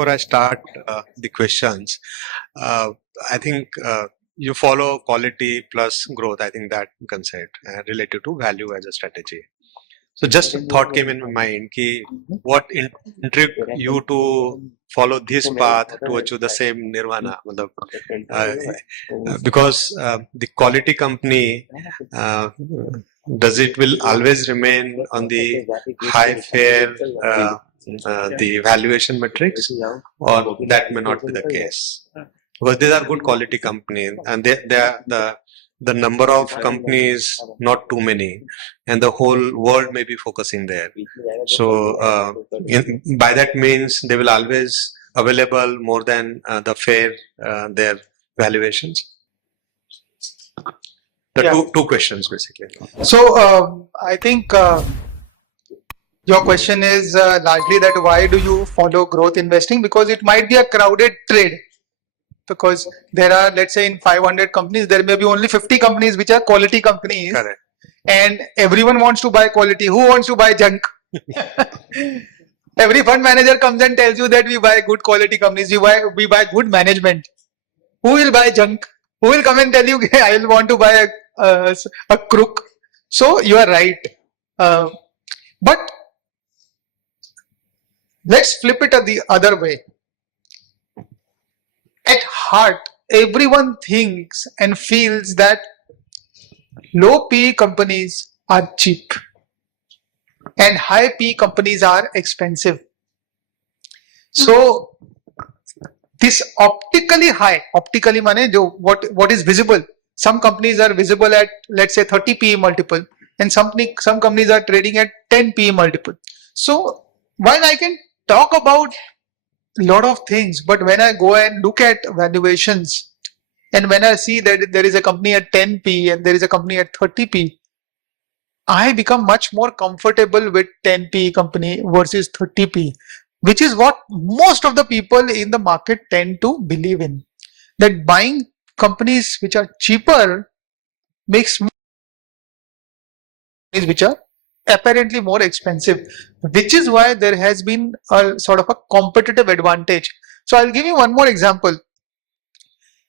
before I start the questions, I think you follow quality plus growth. I think that concept related to value as a strategy. So just a thought came in my mind ki what intrigued you to follow this path to achieve the same nirvana. Because the quality company, does it will always remain on the high fair the valuation metrics, or that may not be the case? Because these are good quality companies, and they are the number of companies not too many, and the whole world may be focusing there. So by that means they will always available more than the fair their valuations. The two questions basically. So I think your question is largely that why do you follow growth investing? Because it might be a crowded trade. Because there are, let's say, in 500 companies, there may be only 50 companies which are quality companies. Correct. And everyone wants to buy quality. Who wants to buy junk? Every fund manager comes and tells you that we buy good quality companies, we buy good management. Who will buy junk? Who will come and tell you, I will want to buy a crook? So you are right. But let's flip it the other way. At heart, everyone thinks and feels that low PE companies are cheap and high PE companies are expensive. So this optically high, optically mane what is visible. Some companies are visible at, let's say, 30 PE multiple, and some companies are trading at 10 PE multiple. So while I can talk about a lot of things, but when I go and look at valuations, and when I see that there is a company at 10p and there is a company at 30p, I become much more comfortable with 10p company versus 30p, which is what most of the people in the market tend to believe in. That buying companies which are cheaper makes companies which are apparently more expensive, which is why there has been a sort of a competitive advantage. So I'll give you one more example.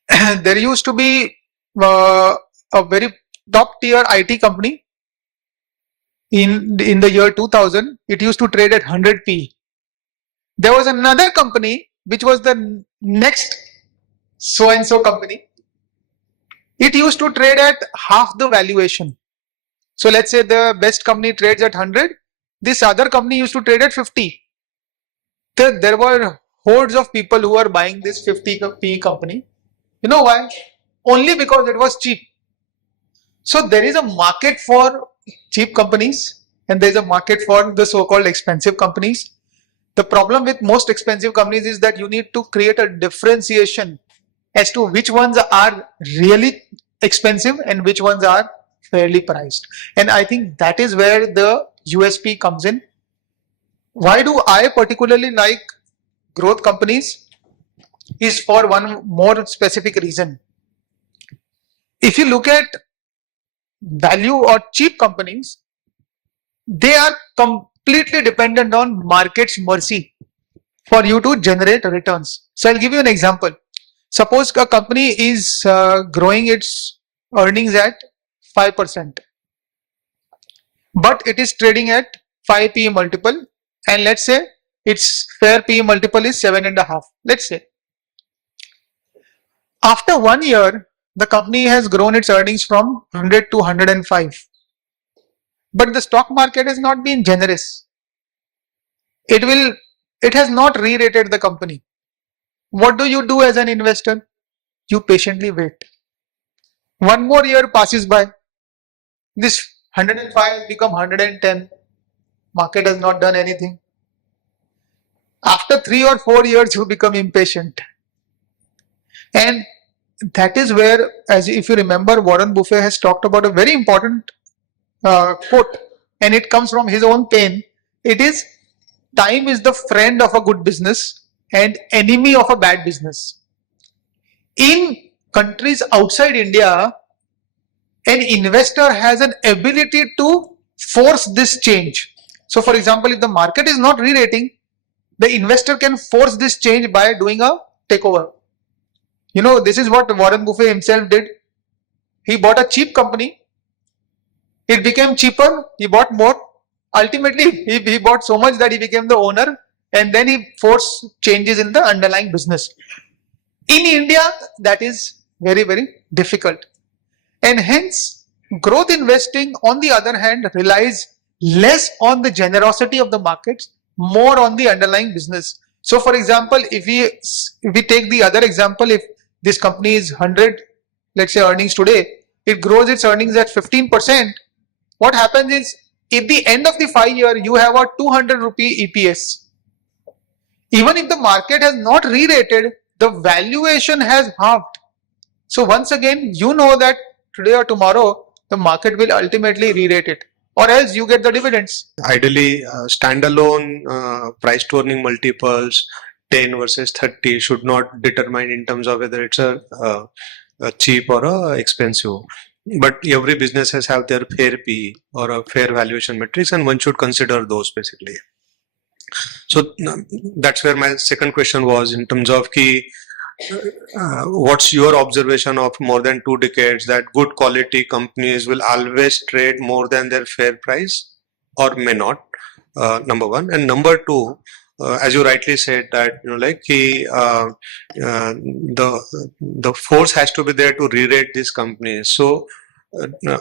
There used to be a very top tier IT company in the year 2000. It used to trade at 100p. There was another company which was the next so and so company. It used to trade at half the valuation. So let's say the best company trades at 100, this other company used to trade at 50. There were hordes of people who were buying this 50p company. You know why? Only because it was cheap. So there is a market for cheap companies and there is a market for the so-called expensive companies. The problem with most expensive companies is that you need to create a differentiation as to which ones are really expensive and which ones are fairly priced. And I think that is where the USP comes in. Why do I particularly like growth companies? Is for one more specific reason. If you look at value or cheap companies, they are completely dependent on market's mercy for you to generate returns. So I'll give you an example. Suppose a company is growing its earnings at 5%, but it is trading at 5 PE multiple, and let's say its fair PE multiple is 7.5. Let's say after 1 year, the company has grown its earnings from 100 to 105, but the stock market has not been generous. It has not re-rated the company. What do you do as an investor? You patiently wait. 1 more year passes by. This 105 become 110. Market has not done anything. After 3 or 4 years, you become impatient. And that is where, as if you remember, Warren Buffett has talked about a very important quote, and it comes from his own pain. It is, time is the friend of a good business and enemy of a bad business. In countries outside India, an investor has an ability to force this change. So for example, if the market is not re-rating, the investor can force this change by doing a takeover. This is what Warren Buffett himself did. He bought a cheap company. It became cheaper. He bought more. Ultimately, he bought so much that he became the owner, and then he forced changes in the underlying business. In India, that is very, very difficult. And hence, growth investing, on the other hand, relies less on the generosity of the markets, more on the underlying business. So, for example, if we take the other example, if this company is 100, let's say earnings today, it grows its earnings at 15%. What happens is, at the end of the 5 year, you have a 200 rupee EPS. Even if the market has not re-rated, the valuation has halved. So once again, you know that today or tomorrow, the market will ultimately re-rate it, or else you get the dividends. Ideally, standalone price to earning multiples 10 versus 30 should not determine in terms of whether it's a cheap or a expensive. But every business has have their fair P or a fair valuation metrics, and one should consider those basically. So that's where my second question was, in terms of what's your observation of more than 2 decades that good quality companies will always trade more than their fair price or may not, number one. And number two, as you rightly said, that the force has to be there to re-rate these companies. So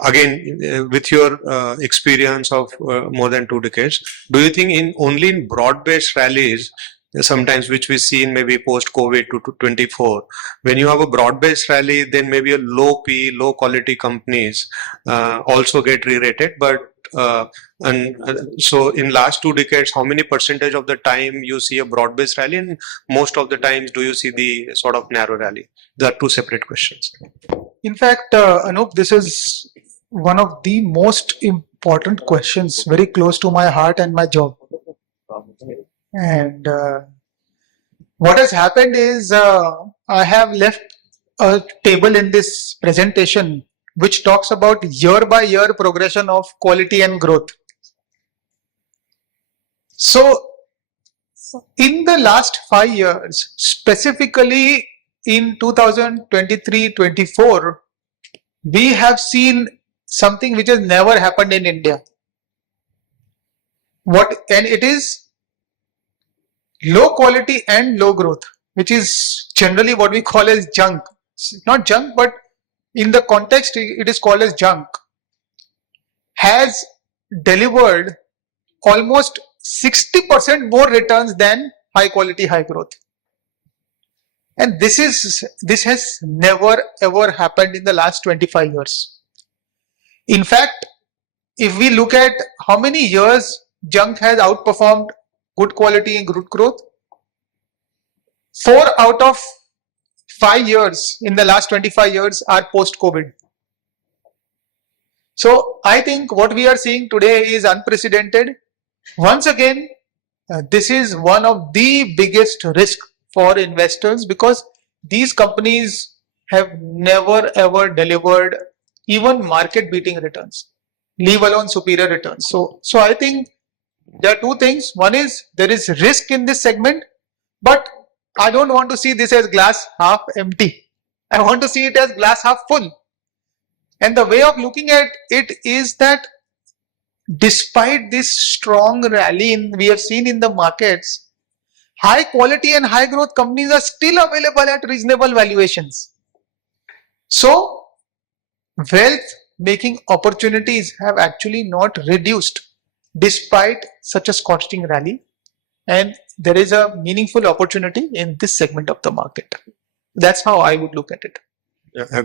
again, with your experience of more than 2 decades, do you think only in broad-based rallies, sometimes which we see in maybe post-COVID to 24, when you have a broad-based rally, then maybe a low P, low quality companies also get re-rated, but so in last 2 decades, how many percentage of the time you see a broad-based rally, and most of the times do you see the sort of narrow rally? There are two separate questions. In fact, Anup, this is one of the most important questions, very close to my heart and my job. And what has happened is I have left a table in this presentation which talks about year by year progression of quality and growth. So in the last 5 years, specifically in 2023-24, we have seen something which has never happened in India. And it is low quality and low growth, which is generally what we call as junk. Not junk, but in the context, it is called as junk, has delivered almost 60% more returns than high quality, high growth. And this has never ever happened in the last 25 years. In fact, if we look at how many years junk has outperformed good quality and good growth, 4 out of 5 years in the last 25 years are post-COVID. So I think what we are seeing today is unprecedented. Once again, this is one of the biggest risks for investors, because these companies have never ever delivered even market beating returns, leave alone superior returns. So I think there are two things. One is there is risk in this segment, but I don't want to see this as glass half empty. I want to see it as glass half full. And the way of looking at it is that despite this strong rally we have seen in the markets, high quality and high growth companies are still available at reasonable valuations. So wealth making opportunities have actually not reduced despite such a scorching rally, and there is a meaningful opportunity in this segment of the market. That's how I would look at it. Yeah, I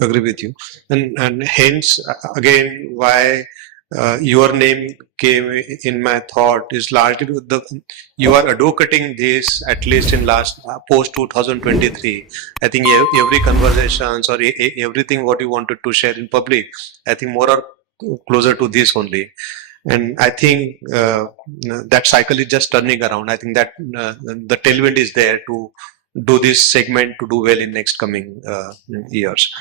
agree with you, and hence again why your name came in my thought is largely with you are advocating this, at least in last post 2023. I think every conversations or everything what you wanted to share in public, I think more or closer to this only. And I think that cycle is just turning around. I think that the tailwind is there to do this segment to do well in next coming years.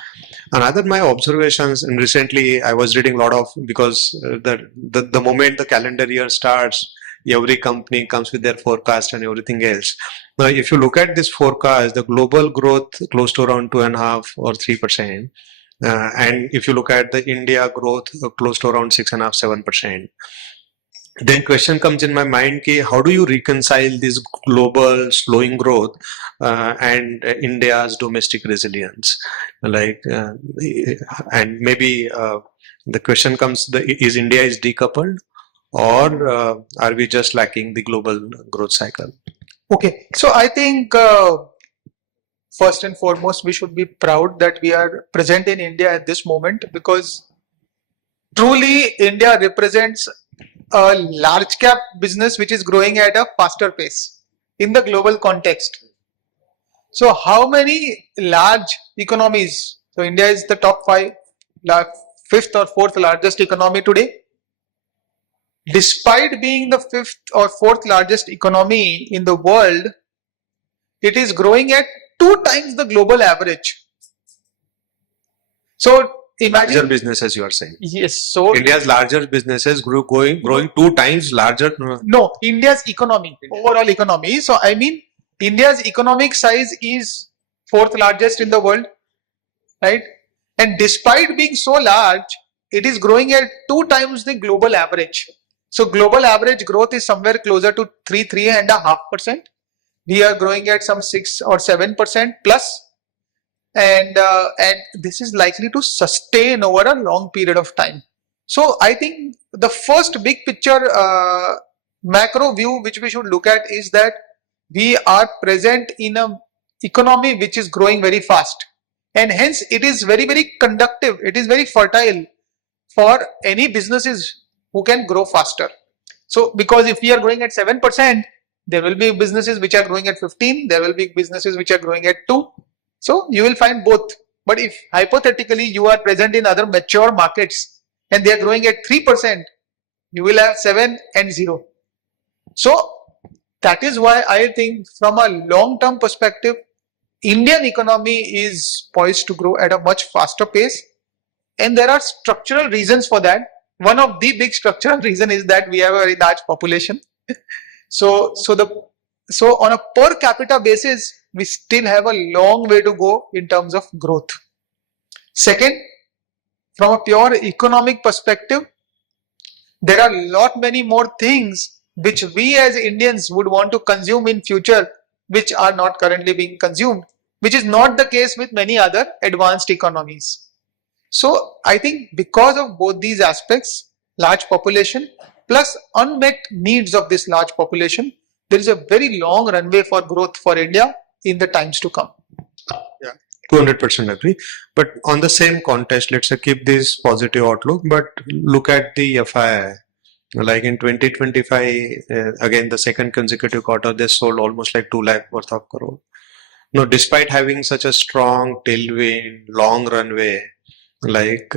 Another my observations, and recently I was reading a lot of, because the moment the calendar year starts, every company comes with their forecast and everything else. Now, if you look at this forecast, the global growth close to around 2.5 or 3%. And if you look at the India growth close to around 6.5, 7%. Then question comes in my mind ki how do you reconcile this global slowing growth and India's domestic resilience? And maybe the question comes: is India is decoupled, or are we just lacking the global growth cycle? Okay, so I think first and foremost, we should be proud that we are present in India at this moment, because truly India represents a large cap business which is growing at a faster pace in the global context. So how many large economies? So India is the top fifth or fourth largest economy today. Despite being the fifth or fourth largest economy in the world, it is growing at 2 times the global average. So imagine larger businesses, you are saying? Yes. So India's larger businesses growing 2 times larger. No, India's economy, overall economy. So I mean, India's economic size is fourth largest in the world, right? And despite being so large, it is growing at 2 times the global average. So global average growth is somewhere closer to 3.5%. We are growing at some 6 or 7% plus, and this is likely to sustain over a long period of time. So I think the first big picture macro view which we should look at is that we are present in an economy which is growing very fast, and hence it is very, very conductive. It is very fertile for any businesses who can grow faster. So because if we are growing at 7%, there will be businesses which are growing at 15, there will be businesses which are growing at 2. So you will find both. But if hypothetically you are present in other mature markets and they are growing at 3%, you will have 7 and 0. So that is why I think from a long-term perspective, Indian economy is poised to grow at a much faster pace, and there are structural reasons for that. One of the big structural reason is that we have a very large population. So on a per capita basis, we still have a long way to go in terms of growth. Second, from a pure economic perspective, there are many more things which we as Indians would want to consume in future, which are not currently being consumed, which is not the case with many other advanced economies. So I think because of both these aspects, large population plus unmet needs of this large population, there is a very long runway for growth for India in the times to come. Yeah, 200% agree. But on the same context, let's say keep this positive outlook, but look at the FII. Like in 2025, again, the second consecutive quarter, they sold almost like 2 lakh worth of crore. Now, despite having such a strong tailwind, long runway, like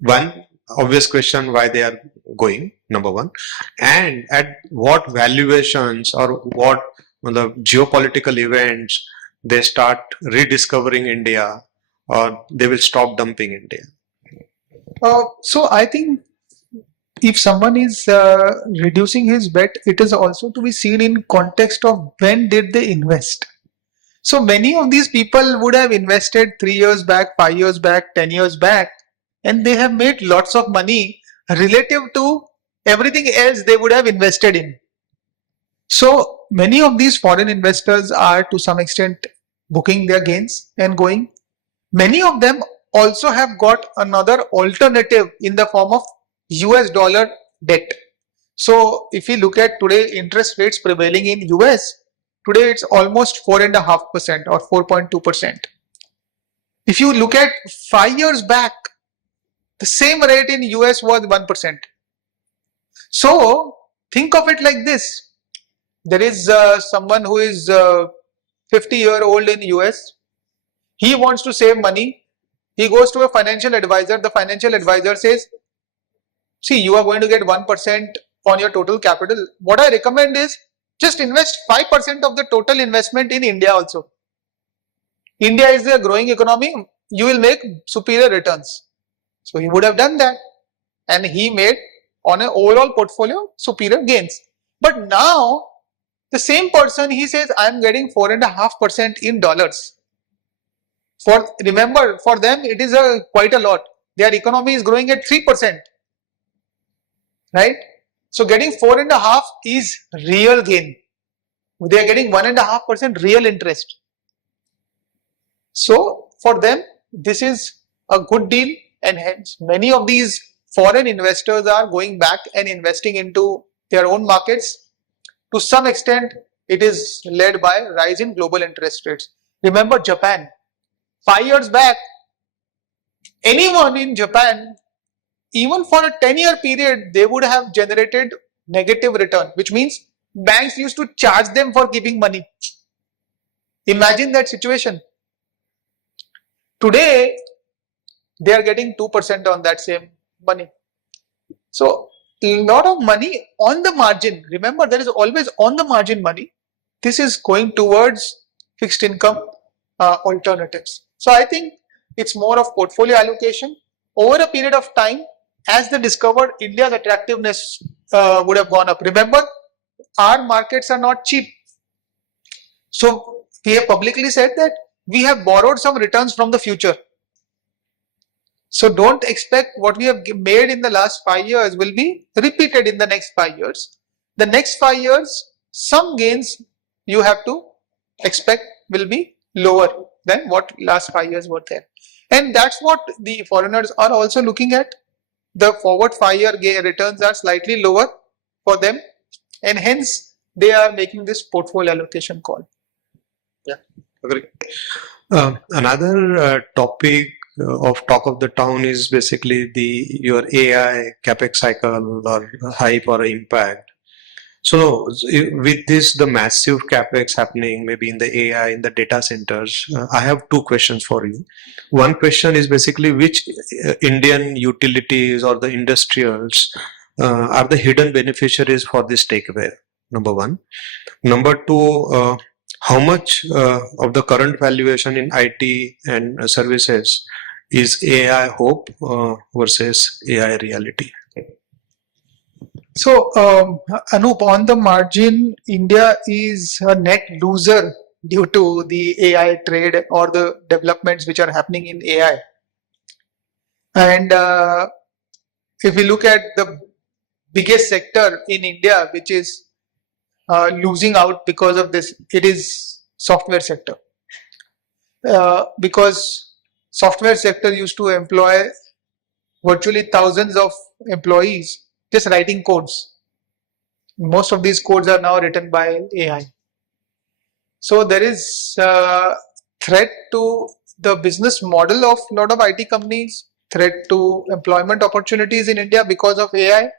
one obvious question, why they are going, number one, and at what valuations or what the geopolitical events they start rediscovering India, or they will stop dumping India. So I think if someone is reducing his bet, it is also to be seen in context of when did they invest. So many of these people would have invested 3 years back, 5 years back, 10 years back, and they have made lots of money relative to everything else they would have invested in. So many of these foreign investors are to some extent booking their gains and going. Many of them also have got another alternative in the form of US dollar debt. So if we look at today interest rates prevailing in US, today it's almost 4.5% or 4.2%. If you look at 5 years back, the same rate in US was 1%. So think of it like this. There is someone who is 50-year-old in US. He wants to save money. He goes to a financial advisor. The financial advisor says, see, you are going to get 1% on your total capital. What I recommend is just invest 5% of the total investment in India also. India is a growing economy. You will make superior returns. So he would have done that, and he made on an overall portfolio superior gains. But now the same person, he says, I'm getting 4.5% in dollars. Remember, for them it is quite a lot. Their economy is growing at 3%, right? So getting 4.5 is real gain. They are getting 1.5% real interest. So for them, this is a good deal, and hence many of these foreign investors are going back and investing into their own markets. To some extent, it is led by rise in global interest rates. Remember Japan. 5 years back, anyone in Japan, even for a 10-year period, they would have generated negative return, which means banks used to charge them for keeping money. Imagine that situation. Today, they are getting 2% on that same money. So, a lot of money on the margin. Remember, there is always on the margin money. This is going towards fixed income alternatives. So, I think it's more of portfolio allocation. Over a period of time, as they discovered, India's attractiveness would have gone up. Remember, our markets are not cheap. So, we have publicly said that we have borrowed some returns from the future. So don't expect what we have made in the last 5 years will be repeated in the next 5 years. The next 5 years, some gains you have to expect will be lower than what last 5 years were there. And that's what the foreigners are also looking at. The forward 5-year returns are slightly lower for them, and hence they are making this portfolio allocation call. Yeah, agree. Another topic of talk of the town is basically your AI capex cycle or hype or impact. So with this, the massive capex happening, maybe in the AI, in the data centers, I have two questions for you. One question is basically which Indian utilities or the industrials are the hidden beneficiaries for this takeaway? Number one. Number two, how much of the current valuation in IT and services is AI hope versus AI reality? So, Anup, on the margin, India is a net loser due to the AI trade or the developments which are happening in AI. And if we look at the biggest sector in India, which is losing out because of this, it is software sector. Because software sector used to employ virtually thousands of employees just writing codes. Most of these codes are now written by AI. So there is a threat to the business model of a lot of IT companies, threat to employment opportunities in India because of AI.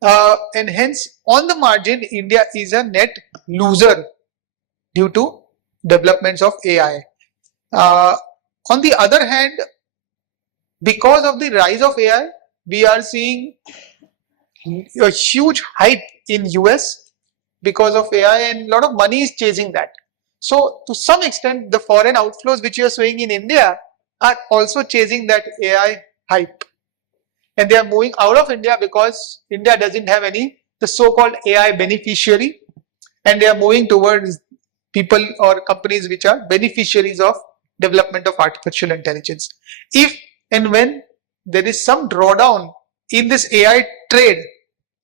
And hence, on the margin, India is a net loser due to developments of AI. On the other hand, because of the rise of AI, we are seeing a huge hype in US because of AI, and a lot of money is chasing that. So to some extent, the foreign outflows which you are seeing in India are also chasing that AI hype. And they are moving out of India because India doesn't have the so-called AI beneficiary, and they are moving towards people or companies which are beneficiaries of development of artificial intelligence. If and when there is some drawdown in this AI trade,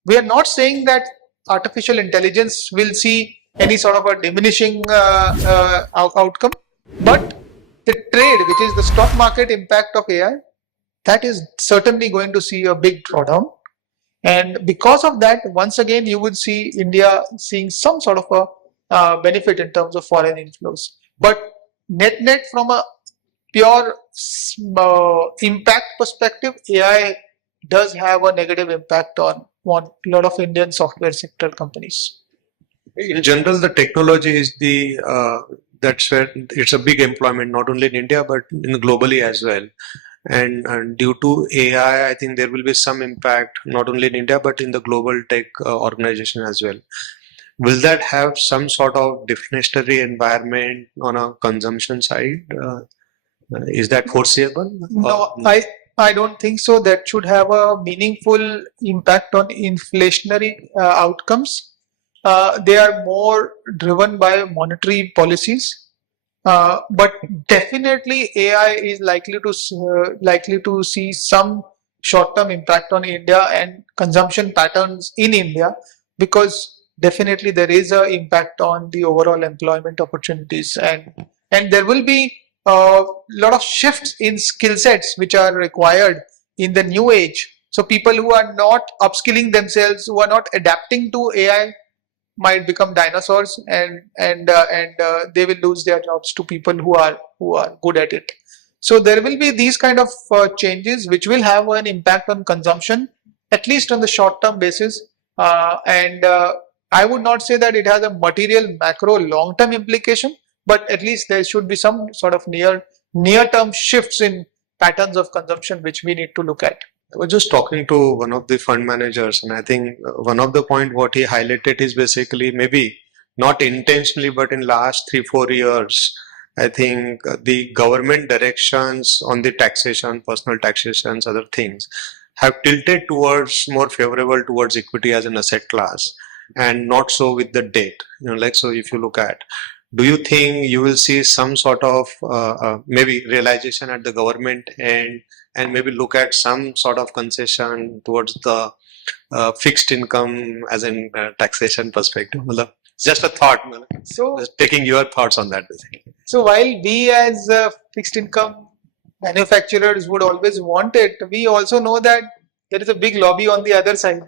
we are not saying that artificial intelligence will see any sort of a diminishing outcome, but the trade, which is the stock market impact of AI, that is certainly going to see a big drawdown. And because of that, once again, you would see India seeing some sort of a benefit in terms of foreign inflows. But net from a pure impact perspective, AI does have a negative impact on a lot of Indian software sector companies. In general, the technology is that's where it's a big employment, not only in India, but globally as well. And due to AI, I think there will be some impact, not only in India, but in the global tech organization as well. Will that have some sort of deflationary environment on a consumption side? Is that foreseeable? No, I don't think so. That should have a meaningful impact on inflationary outcomes. They are more driven by monetary policies. But definitely AI is likely to see some short-term impact on India and consumption patterns in India, because definitely there is a impact on the overall employment opportunities, and there will be a lot of shifts in skill sets which are required in the new age. So people who are not upskilling themselves, who are not adapting to AI, might become dinosaurs, and they will lose their jobs to people who are good at it. So there will be these kind of changes which will have an impact on consumption, at least on the short term basis. And I would not say that it has a material macro long term implication, but at least there should be some sort of near term shifts in patterns of consumption which we need to look at. I was just talking to one of the fund managers, and I think one of the point what he highlighted is basically, maybe not intentionally, but in last 3-4 years, I think the government directions on the taxation, personal taxations, other things have tilted towards more favorable towards equity as an asset class, and not so with the debt. Like, so if you look at, do you think you will see some sort of maybe realization at the government end, and maybe look at some sort of concession towards the fixed income as in taxation perspective? Just a thought. So Just taking your thoughts on that, basically. So while we as fixed income manufacturers would always want it, we also know that there is a big lobby on the other side.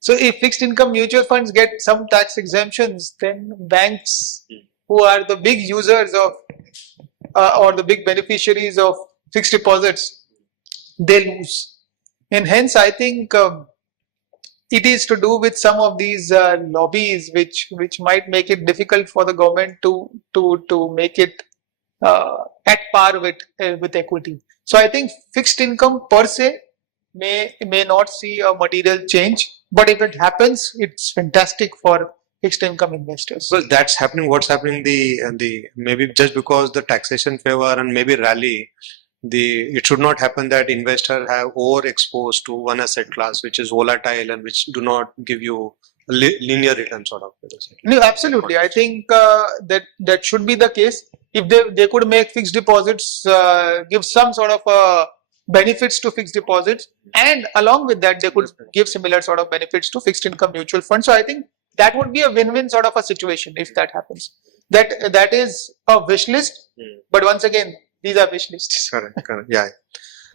So if fixed income mutual funds get some tax exemptions, then banks, who are the big users of or the big beneficiaries of fixed deposits, they lose. And hence I think it is to do with some of these lobbies which might make it difficult for the government to make it at par with equity. So I think fixed income per se may not see a material change, but if it happens, it's fantastic for fixed income investors. Well, that's happening. What's happening? The maybe just because the taxation favor and maybe rally, it should not happen that investors have overexposed to one asset class which is volatile and which do not give you a linear return sort of. No, absolutely. I think that should be the case. If they could make fixed deposits, give some sort of benefits to fixed deposits, and along with that they could give similar sort of benefits to fixed income mutual funds. So I think that would be a win-win sort of a situation if that happens. That is a wish list, but once again, these are wish lists. Correct. Yeah.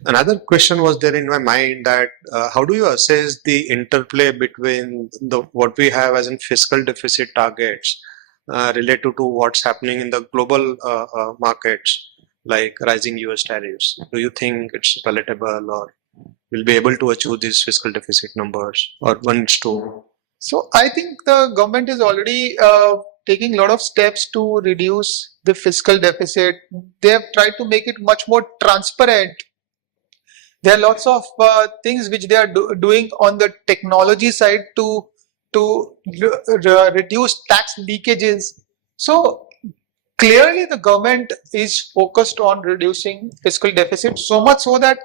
Another question was there in my mind, that how do you assess the interplay between what we have as in fiscal deficit targets related to what's happening in the global markets, like rising US tariffs? Do you think it's palatable, or will be able to achieve these fiscal deficit numbers, or one is to? So I think the government is already taking a lot of steps to reduce the fiscal deficit. They have tried to make it much more transparent. There are lots of things which they are doing on the technology side to reduce tax leakages. So clearly the government is focused on reducing fiscal deficit, so much so that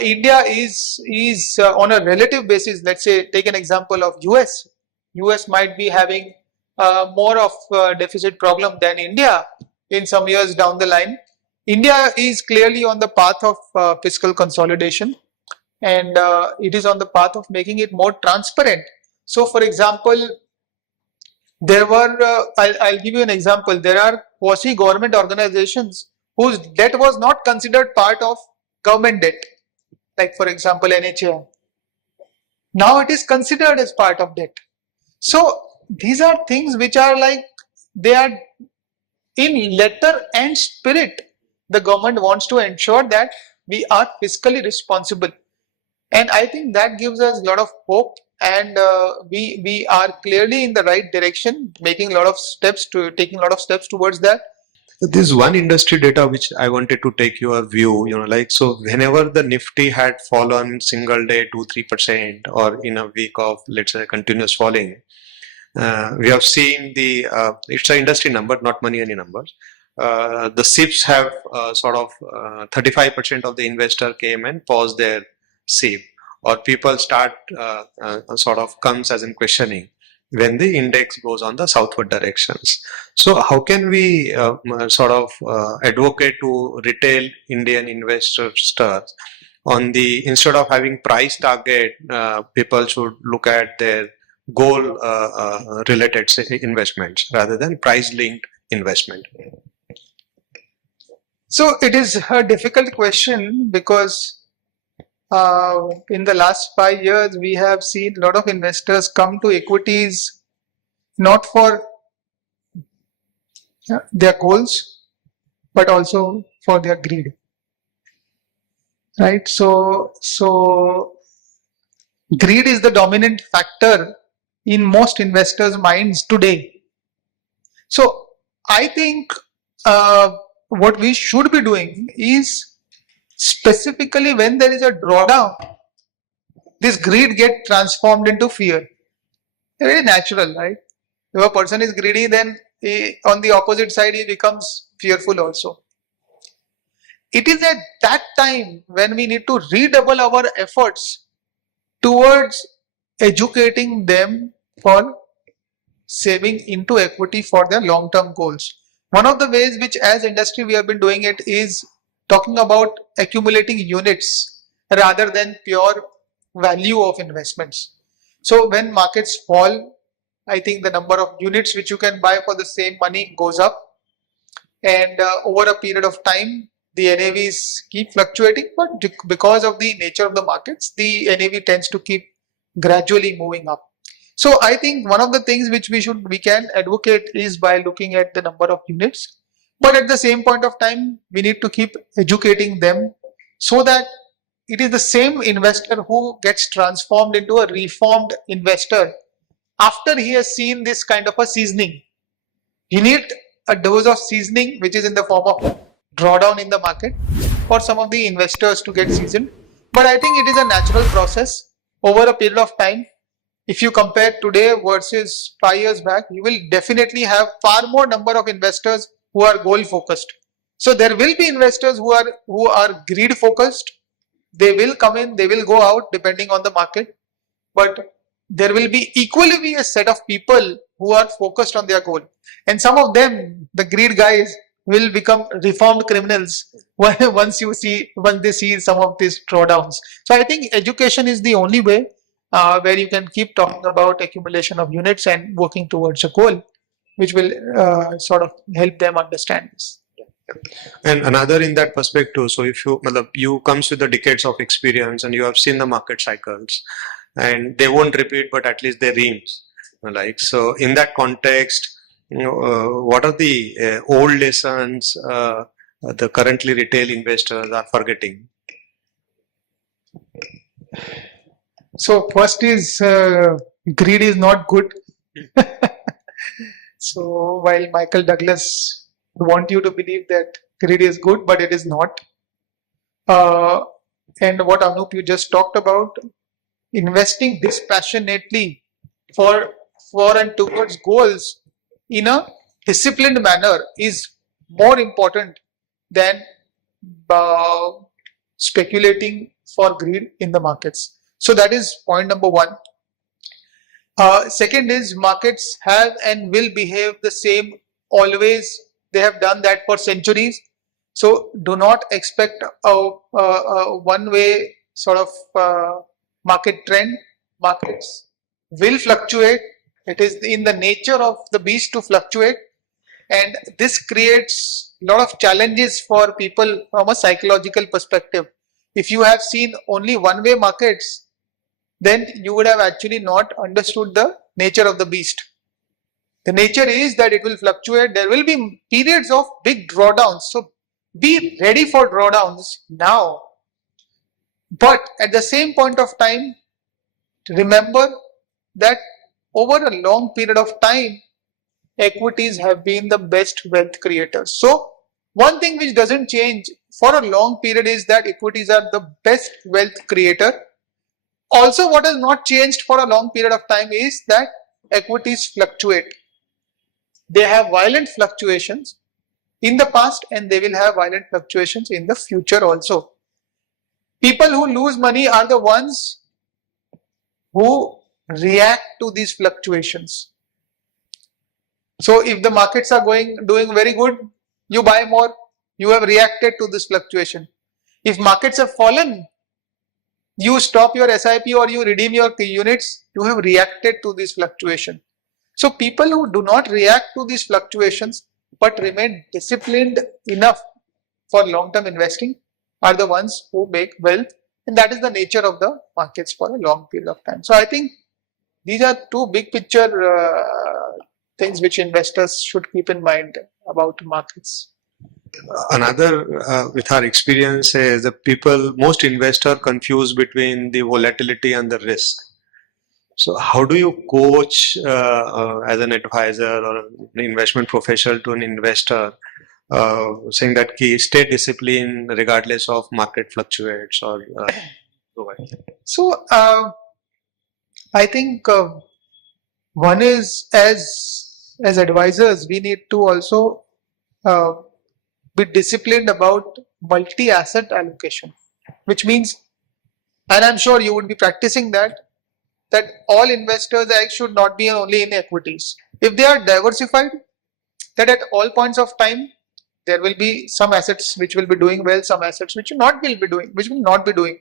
India is on a relative basis. Let's say, take an example of US. US might be having more of a deficit problem than India in some years down the line. India is clearly on the path of fiscal consolidation, and it is on the path of making it more transparent. So for example, there were, I'll give you an example. There are quasi-government organizations whose debt was not considered part of government debt, like for example NHAI. Now it is considered as part of debt. So these are things which are like, they are in letter and spirit. The government wants to ensure that we are fiscally responsible, and I think that gives us a lot of hope, and we are clearly in the right direction, taking a lot of steps towards that. This one industry data which I wanted to take your view, like, so whenever the Nifty had fallen single day 2-3%, or in a week of, let's say, continuous falling, we have seen it's an industry number, not money any numbers. the SIPs have sort of 35% of the investor came and paused their SIP, or people start sort of comes as in questioning when the index goes on the southward directions. So how can we sort of advocate to retail Indian investors on the, instead of having price target, people should look at their goal related investments rather than price linked investment? So it is a difficult question because in the last 5 years, we have seen a lot of investors come to equities not for their goals, but also for their greed. Right? So greed is the dominant factor in most investors' minds today. So I think what we should be doing is, specifically when there is a drawdown, this greed get transformed into fear. Very natural, right? If a person is greedy, then on the opposite side he becomes fearful also. It is at that time when we need to redouble our efforts towards educating them for saving into equity for their long-term goals. One of the ways which as industry we have been doing it is talking about accumulating units rather than pure value of investments. So when markets fall, I think the number of units which you can buy for the same money goes up, and over a period of time the NAVs keep fluctuating, but because of the nature of the markets, the NAV tends to keep gradually moving up. So I think one of the things which we can advocate is by looking at the number of units, but at the same point of time we need to keep educating them so that it is the same investor who gets transformed into a reformed investor after he has seen this kind of a seasoning. You need a dose of seasoning which is in the form of drawdown in the market for some of the investors to get seasoned. But I think it is a natural process over a period of time. If you compare today versus 5 years back, you will definitely have far more number of investors who are goal focused. So there will be investors who are greed focused. They will come in, they will go out depending on the market, but there will be equally be a set of people who are focused on their goal, and some of them, the greed guys, will become reformed criminals once they see some of these drawdowns. So I think education is the only way where you can keep talking about accumulation of units and working towards a goal, which will sort of help them understand this. And another in that perspective, so if you comes with the decades of experience and you have seen the market cycles, and they won't repeat, but at least they reams. Like, so in that context, what are the old lessons the currently retail investors are forgetting? So first is greed is not good. So while Michael Douglas want you to believe that greed is good, but it is not. And what Anup you just talked about, investing dispassionately for and towards goals in a disciplined manner is more important than speculating for greed in the markets. So that is point number one. Second is markets have and will behave the same always. They have done that for centuries. So do not expect a one-way sort of market trend. Markets will fluctuate. It is in the nature of the beast to fluctuate, and this creates a lot of challenges for people from a psychological perspective. If you have seen only one-way markets, then you would have actually not understood the nature of the beast. The nature is that it will fluctuate. There will be periods of big drawdowns. So be ready for drawdowns now. But at the same point of time, remember that over a long period of time, equities have been the best wealth creators. So one thing which doesn't change for a long period is that equities are the best wealth creator. Also, what has not changed for a long period of time is that equities fluctuate. They have violent fluctuations, in the past and they will have violent fluctuations in the future also. People who lose money are the ones who react to these fluctuations. So if the markets are doing very good, you buy more, you have reacted to this fluctuation. If markets have fallen, you stop your SIP or you redeem your units, you have reacted to this fluctuation. So people who do not react to these fluctuations but remain disciplined enough for long-term investing are the ones who make wealth, and that is the nature of the markets for a long period of time. So I think these are two big picture things which investors should keep in mind about markets. Another, with our experience, is the most investor confuse between the volatility and the risk. So how do you coach as an advisor or an investment professional to an investor, saying that stay disciplined regardless of market fluctuates or So I think one is as advisors we need to also be disciplined about multi-asset allocation, which means, and I'm sure you would be practicing that all investors should not be only in equities. If they are diversified, that at all points of time there will be some assets which will be doing well, some assets which will not be doing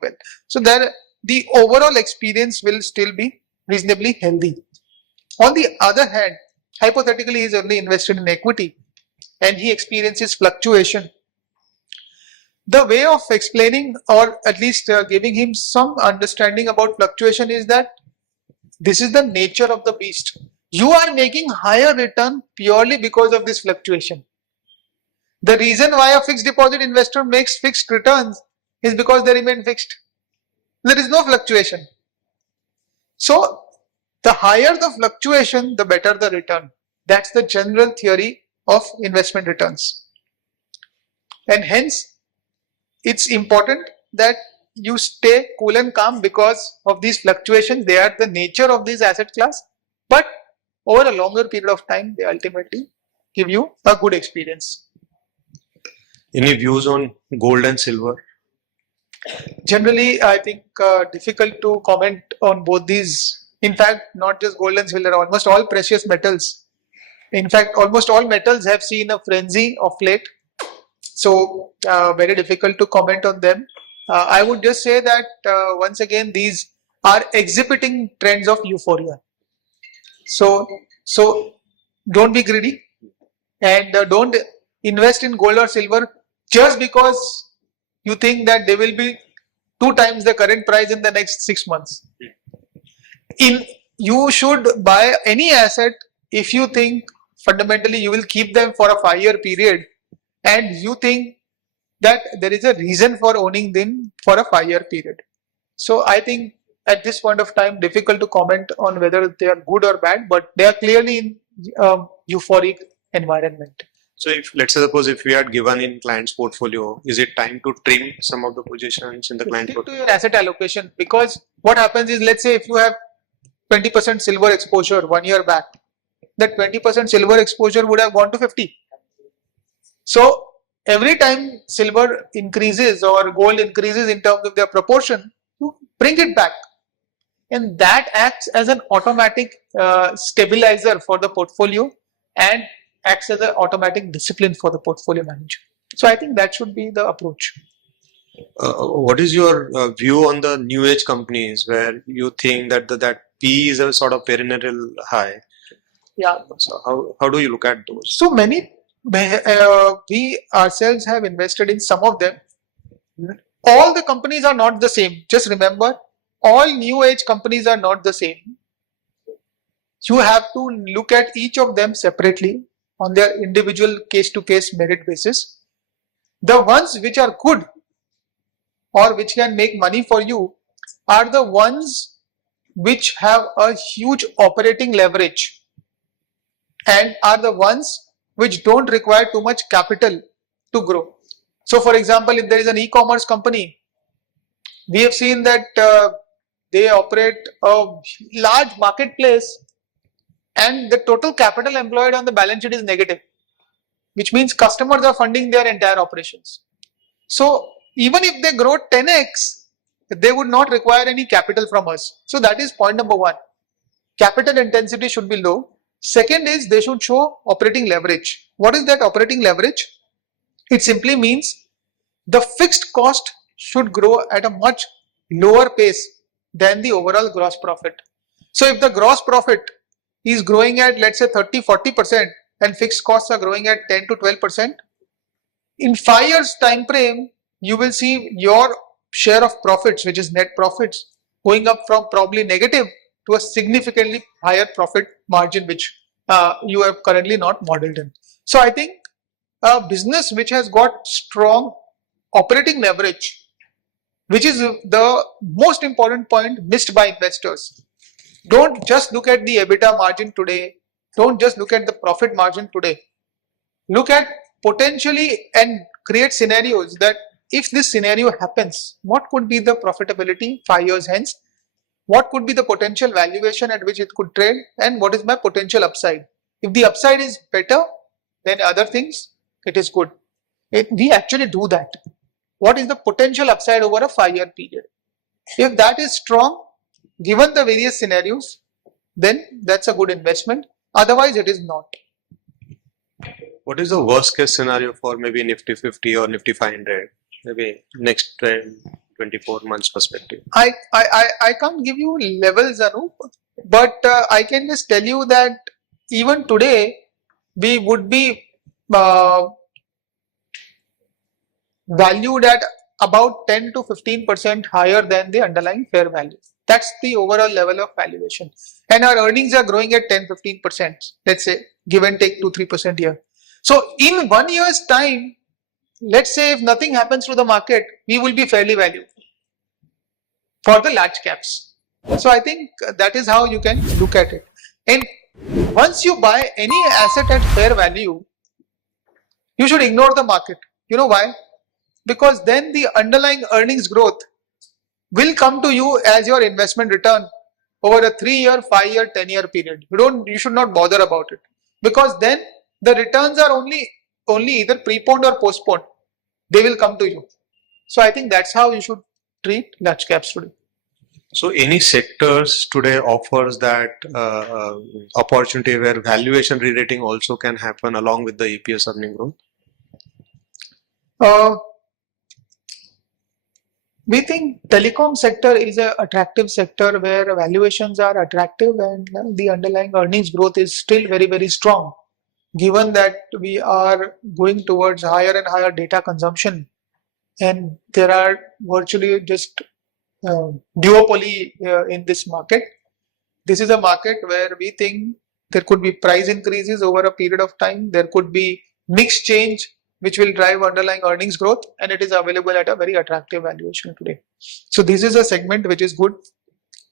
well. So there the overall experience will still be reasonably healthy. On the other hand, hypothetically he is only invested in equity and he experiences fluctuation. The way of explaining or at least giving him some understanding about fluctuation is that this is the nature of the beast. You are making higher return purely because of this fluctuation. The reason why a fixed deposit investor makes fixed returns is because they remain fixed. There is no fluctuation. So the higher the fluctuation, the better the return. That's the general theory of investment returns. And hence, it's important that you stay cool and calm because of these fluctuations. They are the nature of this asset class, but over a longer period of time, they ultimately give you a good experience. Any views on gold and silver? Generally, I think difficult to comment on both these. In fact, not just gold and silver, almost all precious metals. In fact, almost all metals have seen a frenzy of late. So, very difficult to comment on them. I would just say that once again, these are exhibiting trends of euphoria. So don't be greedy and don't invest in gold or silver just because you think that they will be 2 times the current price in the next 6 months. You should buy any asset if you think fundamentally you will keep them for a 5-year period and you think that there is a reason for owning them for a 5-year period. So I think at this point of time, difficult to comment on whether they are good or bad, but they are clearly in euphoric environment. So if, let's suppose if we had given in client's portfolio, is it time to trim some of the positions in the client Stick to portfolio? your asset allocation, because what happens is, let's say if you have 20% silver exposure 1 year back, that 20% silver exposure would have gone to 50. So every time silver increases or gold increases in terms of their proportion, you bring it back. And that acts as an automatic stabilizer for the portfolio and acts as an automatic discipline for the portfolio manager. So I think that should be the approach. What is your view on the new age companies where you think that that P is a sort of perennial high? Yeah. So how do you look at those? So many, we ourselves have invested in some of them. All the companies are not the same. Just remember, all new age companies are not the same. You have to look at each of them separately on their individual case-to-case merit basis. The ones which are good or which can make money for you are the ones which have a huge operating leverage and are the ones which don't require too much capital to grow. So for example, if there is an e-commerce company, we have seen that they operate a large marketplace and the total capital employed on the balance sheet is negative. which means customers are funding their entire operations. So even if they grow 10x, they would not require any capital from us. So that is point number one. Capital intensity should be low. Second is they should show operating leverage. What is that operating leverage? It simply means the fixed cost should grow at a much lower pace than the overall gross profit. So if the gross profit is growing at, let's say, 30-40% and fixed costs are growing at 10 to 12%, in 5 years time frame, you will see your share of profits, which is net profits, going up from probably negative to a significantly higher profit margin, which you are currently not modeled in. So I think a business which has got strong operating leverage, which is the most important point missed by investors. Don't just look at the EBITDA margin today. Don't just look at the profit margin today. Look at potentially and create scenarios that if this scenario happens, what could be the profitability 5 years hence? What could be the potential valuation at which it could trade, and what is my potential upside? If the upside is better than other things, it is good. We actually do that. What is the potential upside over a 5-year period? If that is strong, given the various scenarios, then that's a good investment. Otherwise, it is not. What is the worst case scenario for maybe Nifty 50 or Nifty 500? Maybe next 24 months perspective. I can't give you levels, Anup, but I can just tell you that even today we would be valued at about 10 to 15% higher than the underlying fair value. That's the overall level of valuation. And our earnings are growing at 10-15%, let's say, give and take 2-3% here. So in 1 year's time, let's say if nothing happens to the market, we will be fairly valued for the large caps. So I think that is how you can look at it. And once you buy any asset at fair value, you should ignore the market. You know why? Because then the underlying earnings growth will come to you as your investment return over a 3-year, 5-year, 10-year period. You should not bother about it, because then the returns are only either preponed or postponed. They will come to you. So I think that's how you should treat large caps today. So any sectors today offers that opportunity where valuation re-rating also can happen along with the EPS earning growth? We think telecom sector is an attractive sector where valuations are attractive and the underlying earnings growth is still very, very strong. Given that we are going towards higher and higher data consumption, and there are virtually just duopoly in this market. This is a market where we think there could be price increases over a period of time. There could be mix change which will drive underlying earnings growth, and it is available at a very attractive valuation today. So this is a segment which is good.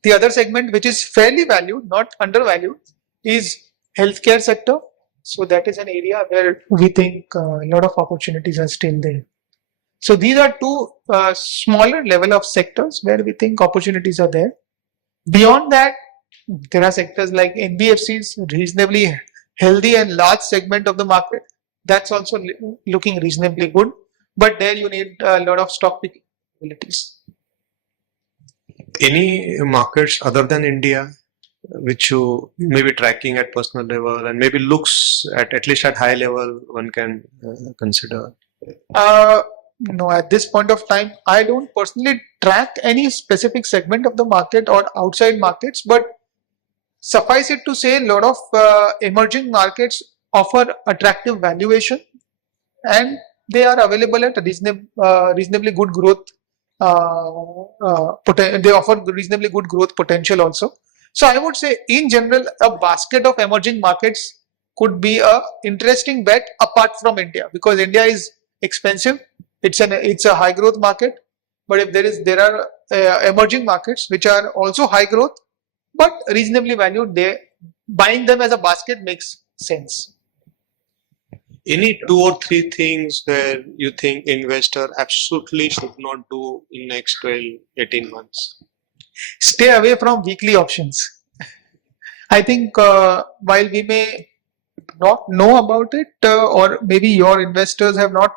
The other segment which is fairly valued, not undervalued, is healthcare sector. So that is an area where we think a lot of opportunities are still there. So these are two smaller level of sectors where we think opportunities are there. Beyond that, there are sectors like NBFCs, reasonably healthy and large segment of the market. That's also looking reasonably good, but there you need a lot of stock picking abilities. Any markets other than India which you may be tracking at personal level and maybe looks at least at high level one can consider? No, at this point of time, I don't personally track any specific segment of the market or outside markets, but suffice it to say, a lot of emerging markets offer attractive valuation and they are available at a reasonably good growth. They offer reasonably good growth potential also. So I would say in general, a basket of emerging markets could be a interesting bet apart from India, because India is expensive. It's a high growth market, but if there are emerging markets which are also high growth but reasonably valued, buying them as a basket makes sense. Any 2 or 3 things where you think investor absolutely should not do in next 12-18 months? Stay away from weekly options. I think while we may not know about it, or maybe your investors have not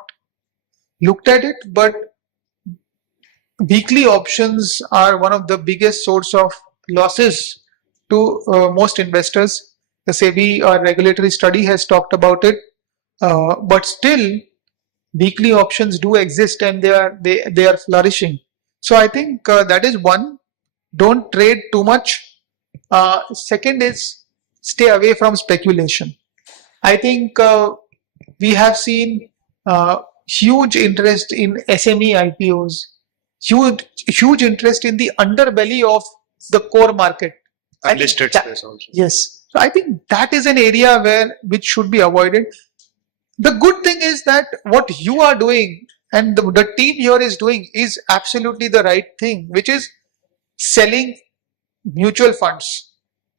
looked at it, but weekly options are one of the biggest source of losses to most investors. The SEBI regulatory study has talked about it, but still weekly options do exist and they are flourishing. So I think that is one. Don't trade too much. Second is stay away from speculation. I think we have seen huge interest in SME IPOs, huge interest in the underbelly of the core market. Unlisted space also. Yes. So I think that is an area which should be avoided. The good thing is that what you are doing and the team here is doing is absolutely the right thing, which is selling mutual funds.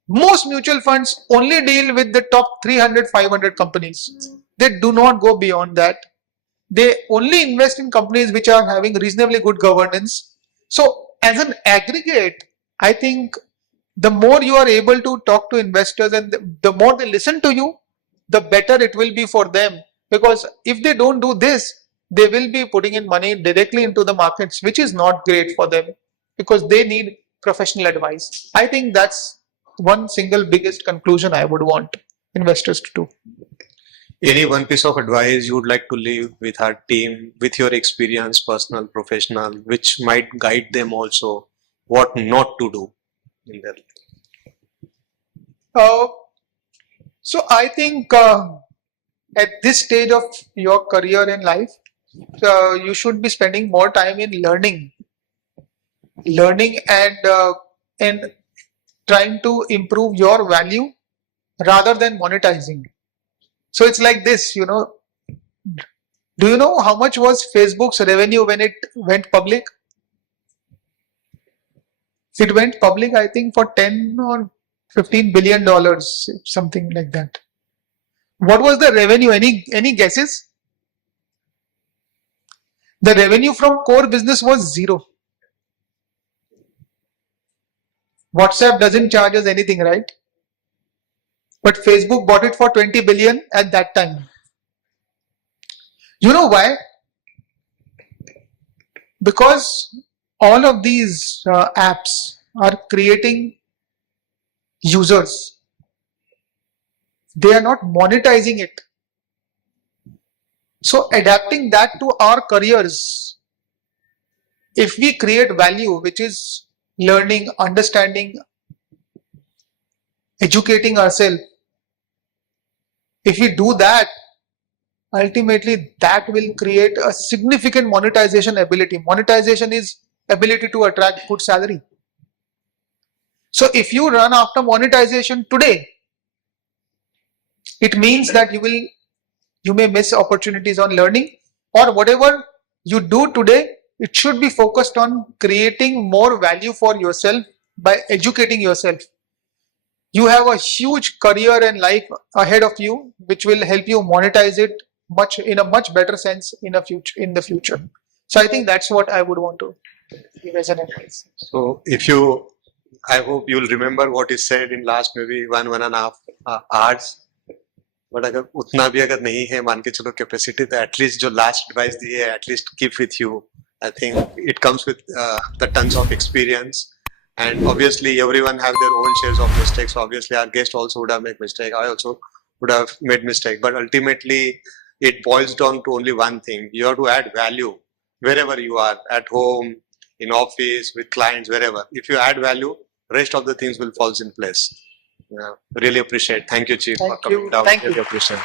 Most mutual funds only deal with the top 300, 500 companies. They do not go beyond that. They only invest in companies which are having reasonably good governance. So as an aggregate, I think the more you are able to talk to investors and the more they listen to you, the better it will be for them. Because if they don't do this, they will be putting in money directly into the markets, which is not great for them because they need professional advice. I think that's one single biggest conclusion I would want investors to do. Any one piece of advice you would like to leave with our team, with your experience, personal, professional, which might guide them also what not to do in their life? So I think at this stage of your career in life, you should be spending more time in learning and trying to improve your value rather than monetizing. So it's like this, do you know how much was Facebook's revenue when it went public? It went public, I think, for 10 or $15 billion, something like that. What was the revenue? Any guesses? The revenue from core business was zero. WhatsApp doesn't charge us anything, right? But Facebook bought it for 20 billion at that time. You know why? Because all of these apps are creating users. They are not monetizing it. So adapting that to our careers, if we create value, which is learning, understanding, educating ourselves, if we do that, ultimately that will create a significant monetization ability. Monetization is ability to attract good salary. So if you run after monetization today, it means that you may miss opportunities on learning, or whatever you do today, it should be focused on creating more value for yourself by educating yourself. You have a huge career and life ahead of you, which will help you monetize it in a much better sense in the future. So I think that's what I would want to give as an advice. So I hope you'll remember what is said in last maybe 1.5 hours. But अगर उतना भी अगर नहीं है मान के चलो capacity, तो एटलीस्ट जो लास्ट एडवाइस दी है at least keep with you. I think it comes with the tons of experience, and obviously everyone have their own shares of mistakes. Obviously our guest also would have made mistake. I also would have made mistake. But ultimately it boils down to only one thing. You have to add value wherever you are, at home, in office, with clients, wherever. If you add value, rest of the things will fall in place. Yeah, really appreciate. Thank you, Chief, for coming down. Thank you. Really appreciate.